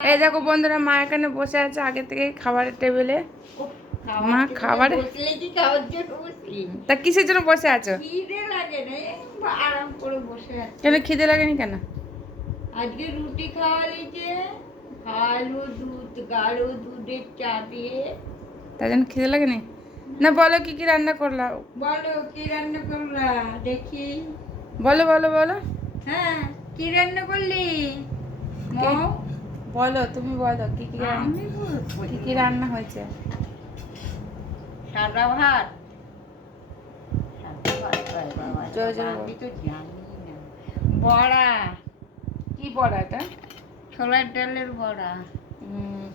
এই দেখো বন্ধুরা, মা এখানে বসে আছে আগে থেকে খাবারের টেবিলে। মা খাবার বসলে কি খাওয়ার জন্য বসলি? তা কিসের জন্য বসে আছো? খিদে লাগে রে, আরাম করে বসে আছি। কেন খিদে লাগেনি কেন? আজকে রুটি খাওয়ালি যে, খাওয়ালো দুধ গাঢ় দুধের চা দিয়ে। তার জন্য খিদে লাগেনি? না বলো কি কি রান্না করলা? বলো কি রান্না করলা দেখি। বলো বলো বলো। হ্যাঁ, কি রান্না করলি? মৌ? বলো, তুমি বলো কি কি আমি কি কি রান্না হয়েছে? সাদা ভাত। সাদা ভাত হয় বাবা, জোরে জোরে আমি বলো। তো জানি না। বড়া, কি বড়া এটা? ছোলার ডালের বড়া।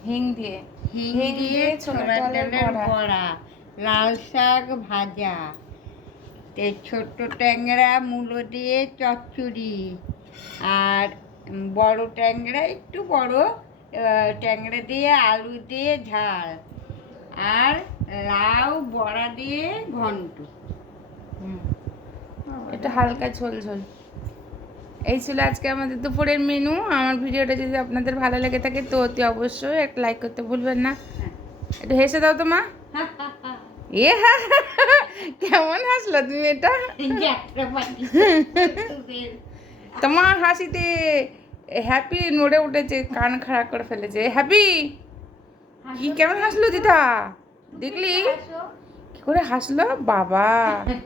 হিং দিয়ে। হিং দিয়ে ছোলার ডালের বড়া, লাল শাক ভাজা, ছোট্ট ট্যাংরা মূলো দিয়ে চচ্চড়ি, আর বড় ট্যাংরা একটু বড় ট্যাংরা দিয়ে আলু দিয়ে ঝাল, আর লাউ বড়া দিয়ে ঘন্ট। এটা হালকা ঝোল ঝোল। এই ছিল আজকে আমাদের দুপুরের মেনু। আমার ভিডিওটা যদি আপনাদের ভালো লেগে থাকে তো অতি অবশ্যই একটা লাইক করতে ভুলবেন না। একটু হেসে দাও তো মা। এ হা, কেমন হাসলো তুমি এটা? তোমার হাসিতে হ্যাপি নড়ে উঠেছে, কান খাড়া করে ফেলেছে। হ্যাপি কি কেমন হাসলো দিদা? দেখলি কি করে হাসলো বাবা?